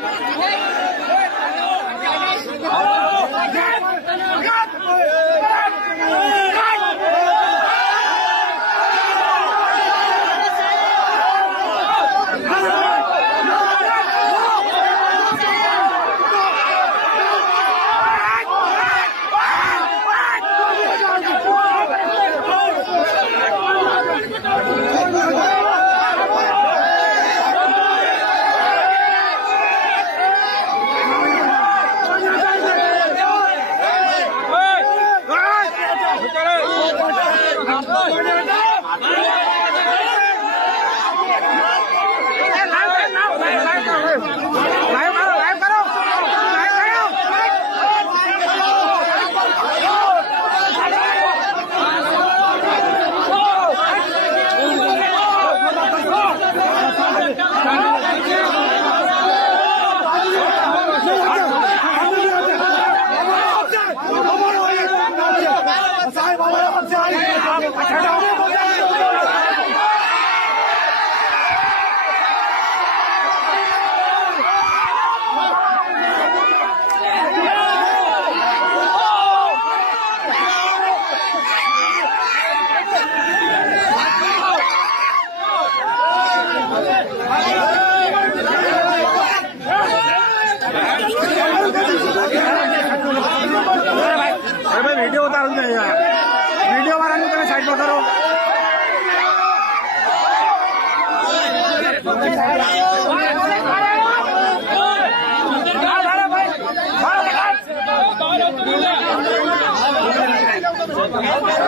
Hey! Okay.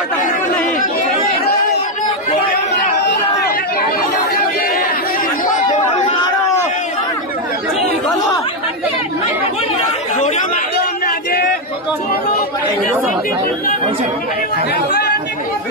બધા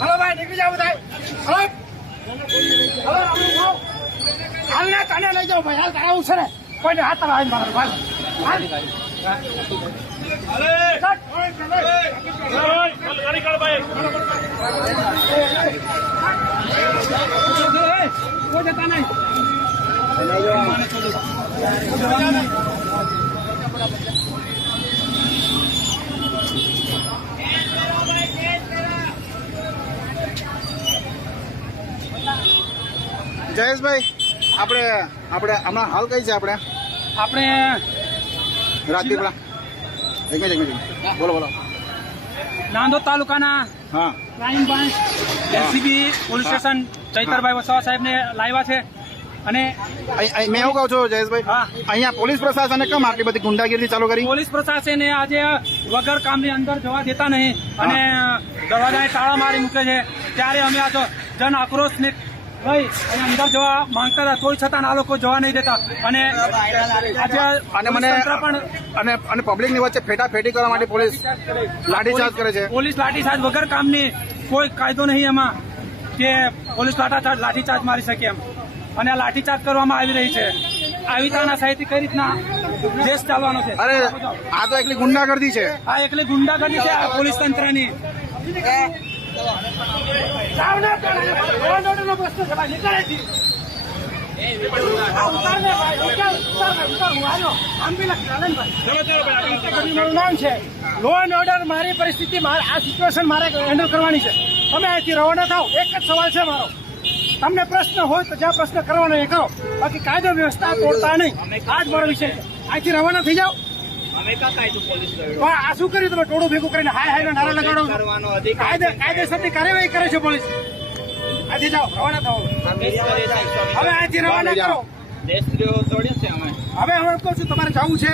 hello ભાઈ નીકળી જાઓ બધા. હલો. હલો હાલ ને તને લઈ જાઓ ભાઈ. હાલ તારે ને. કોઈને હાથ આવે મારો ભાઈ. જયેશભાઈ આપણે આપણે હમણાં હાલ કઈ છે આપણે? આપણે રાજપીપળા એક મિનિટ એક મિનિટ. બોલો બોલો. નાંદોદ તાલુકાના હા. Crime branch LCB police station Chaitarbhai Vasava સાહેબને લાવ્યા છે. અને મેં એવું કહું છું જયેશભાઈ હા. અહીંયા પોલીસ પ્રશાસને કેમ આટલી બધી ગુંડાગીરી ચાલુ કરી? પોલીસ પ્રશાસને આજે વગર કામની અંદર જવા દેતા નહીં અને દરવાજાને તાળા મારી મૂકે છે. ત્યારે અમે આ જન આક્રોશને અને અંદર જવા માંગતા હતા તોય છતાં આ લોકો જવા નહીં દેતા. અને અને મને પણ અને અને પબ્લિકની વચ્ચે ફેટાફેટી કરવા માટે પોલીસ લાઠીચાર્જ કરે છે. પોલીસ લાઠીચાર્જ વગર કામની કોઈ કાયદો નહીં એમાં કે પોલીસ લાઠીચાર્જ લાઠીચાર્જ મારી શકે એમ. અને આ લાઠીચાર્જ કરવામાં આવી રહી છે. આવી સાહિત્ય કઈ રીતના દેશ ચાલવાનો છે? અરે આ તો એકલી ગુંડાગર્દી છે. આ એકલી ગુંડાગર્દી છે આ પોલીસ તંત્રની. નામ? છે. લો એન્ડ ઓર્ડર મારી પરિસ્થિતિ મારે આ સિચ્યુએશન મારે હેન્ડલ કરવાની છે. તમે અહીંથી રવાના થાવ એક જ સવાલ છે મારો. તમને પ્રશ્ન હોય તો જ્યાં પ્રશ્ન કરવાનો એ કરો. બાકી કાયદો વ્યવસ્થા તોડતા નહીં. આ જ મારો વિષય છે. અહીંથી રવાના થઈ જાઓ. પણ આ શું કર્યું તમે? ટોળું ભેગું કરીને હાય હાય નારા લગાડો કાયદે કાયદેસરની કાર્યવાહી કરે છે પોલીસ. અહીંથી જાઓ રવાના થાઓ. હવે અહીંથી રવાના કરો. હવે હવે કહું છું તમારે જવું છે.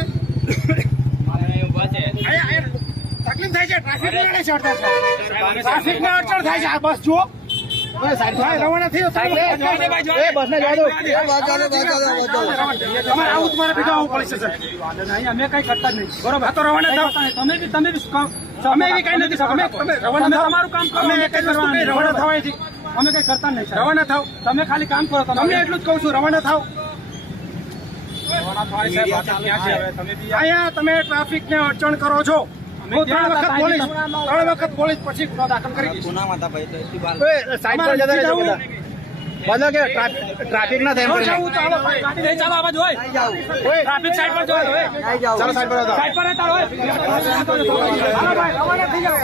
તકલીફ થાય છે ટ્રાફિક અડચણ થાય છે. અડચણ થાય છે. આ બસ જુઓ. તમારે આવું તમારે ભેગા આવવું પોલીસ સ્ટેશન અમે કઈ કરતા જ નહીં. બરોબર. તો રવાના થાવ તમે બી તમે બી અમે બી કઈ નથી અમે રવાના થાવ તમારું કામ કરો અમે રવાના કઈ કરતા નહીં રવાના થાવ. તમે ખાલી કામ કરો તમને એટલું જ કહું છું રવાના થાવ. અહીંયા તમે ટ્રાફિક ને અડચણ કરો છો. તો ત્રણ વખત પોલીસ. ત્રણ વખત પોલીસ પછી ગુનો દાખલ કરી દઈશ. એ, સાઈડ પર જતા રહેજો બધા. બધા કે ટ્રાફિક ના થાય. ટ્રાફિક સાઈડ પર ચાલો સાઈડ પર સાઈડ પર રહેતા હોય. હાલો ભાઈ, રવાના થઈ જાઓ.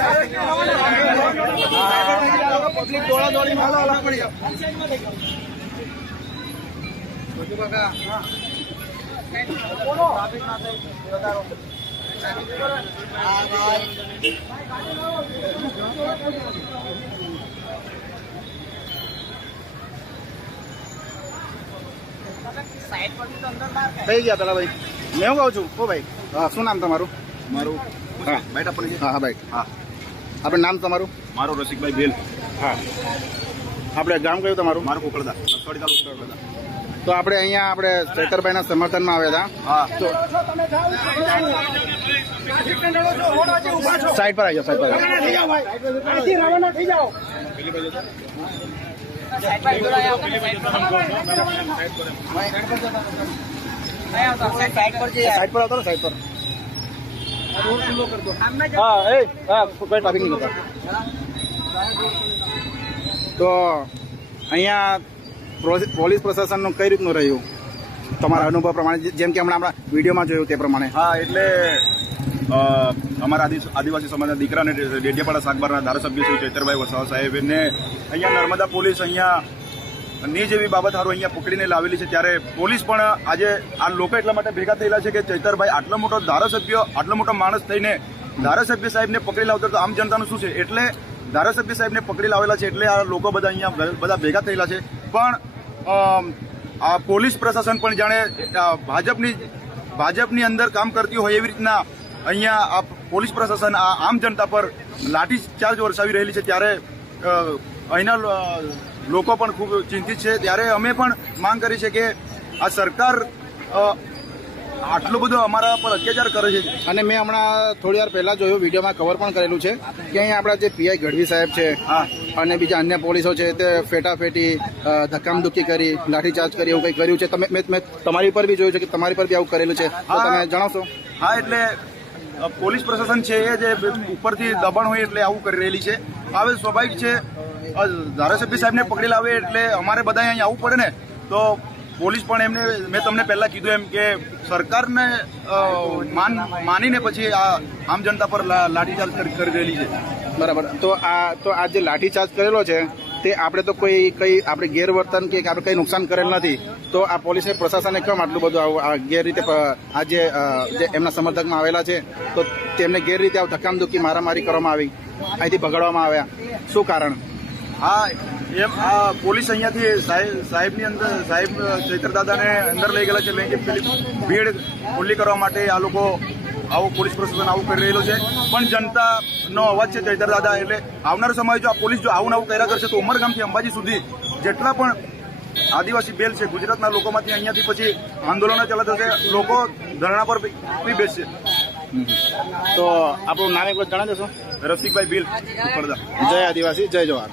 થઈ ગયા પેલા ભાઈ? મેં હું કહું છું? ઓ ભાઈ હા શું નામ તમારું? મારું હા બેટા પડી હા હા ભાઈ. હા. આપણે નામ તમારું? મારું રસિકભાઈ ભેલ. હા. આપણે ગામ કયું તમારું? મારું કોકળદા. નસવાડી તાલુકો કોકળદા. તો આપણે અહીંયા આપણે ચૈતરભાઈના સમર્થનમાં આવ્યા હા. હતા. સાઈડ પર આવી જાઓ સાઈડ પર આવતો ને સાઈડ પર. હા એ હા કોઈ ટ્રાફિક નહીં તો અહીંયા પોલીસ પ્રશાસનનું કઈ રીતનું રહ્યું? તમારા અનુભવ પ્રમાણે જેમ કે હમણાં આપણા વિડીયોમાં જોયું તે પ્રમાણે. હા એટલે અમારા આદિ- આદિવાસી સમાજના દીકરાને ડેડિયાપાડા સાગબારના ધારાસભ્ય શ્રી ચૈતરભાઈ વસાવા સાહેબને અહીંયા નર્મદા પોલીસ અહીંયા ની જેવી બાબત હારું અહીંયા પકડીને લાવેલી છે. ત્યારે પોલીસ પણ આજે આ લોકો એટલા માટે ભેગા થયેલા છે કે ચૈતરભાઈ આટલો મોટો ધારાસભ્ય આટલો મોટો માણસ થઈને ધારાસભ્ય સાહેબને પકડી લાવતો તો આમ જનતાનું શું છે? એટલે ધારાસભ્ય સાહેબને પકડી લાવેલા છે એટલે આ લોકો બધા અહીંયા બધા ભેગા થયેલા છે. પણ આ પોલીસ પ્રશાસન પણ જાણે ભાજપની ભાજપની અંદર કામ કરતી હોય એવી રીતના અહીંયા આ પોલીસ પ્રશાસન આ આમ જનતા પર લાઠી ચાર્જ વરસાવી રહેલી છે ત્યારે અહીંના લોકો પણ ખૂબ ચિંતિત છે. ત્યારે અમે પણ માંગ કરી છે કે આ સરકાર આટલો બધો અમારા પર અત્યાચાર કરે છે. અને મેં હમણાં થોડી વાર પહેલા જોયું વિડીયોમાં કવર પણ કરેલું છે કે અહીંયા આપણા જે પીઆઈ ગઢવી સાહેબ છે હા. અને બીજા અન્ય પોલીસો છે તે ફેટાફેટી ધક્કામધુક્કી કરી લાઠીચાર્જ કરી એવું કંઈ કર્યું છે? તમે મેં મેં તમારી પર બી જોયું છે કે તમારી પર બી આવું કરેલું છે. તો તમે જણાવશો? હા એટલે પોલીસ પ્રશાસન છે એ જે ઉપરથી દબાણ હોય એટલે આવું કરી રહેલી છે. હવે સ્વાભાવિક છે ધારાસભ્ય સાહેબને પકડી લાવે એટલે અમારે બધા અહીંયા આવવું પડે ને તો પોલીસ પણ એમને મેં તમને પહેલાં કીધું એમ કે સરકારને માન માનીને પછી આ આમ જનતા પર લાઠીચાર્જ કરી રહેલી છે. બરાબર. તો આ તો આ જે લાઠીચાર્જ કરેલો છે, તે આપણે તો કોઈ કઈ આપણે ગેરવર્તન કે આપણે કઈ નુકસાન કરેલ નથી. તો આ પોલીસે પ્રશાસને કેમ આટલું બધું આવું આ ગેરરીતે આ જે એમના સમર્થકમાં આવેલા છે, તો તેમને ગેરરીતે આવું ધક્કામધુક્કી મારામારી કરવામાં આવી, અહીંથી ભગાડવામાં આવ્યા. શું કારણ? હા, એમ આ પોલીસ અહીંયાથી સાહેબ સાહેબની અંદર સાહેબ ચૈત્રદાદાને અંદર લઈ ગયેલા છે લઈ કે ભીડ ખુલ્લી કરવા માટે આ લોકો આવું પોલીસ પ્રશાસન આવું કરી રહેલો છે. પણ જનતાનો અવાજ છે ચૈત્ર દાદા એટલે આવનારો સમય જો આ પોલીસ જો આવું ને આવું કર્યા કરશે તો ઉમરગામથી અંબાજી સુધી જેટલા પણ આદિવાસી બેલ છે ગુજરાતના લોકોમાંથી અહીંયાથી પછી આંદોલનો ચાલત થશે લોકો ધરણા પર બી બી બેસશે. તો આપણું નામ એક વખત જણાવી દેશો. રસિકભાઈ બિલ પડદા જય આદિવાસી જય જવાહર.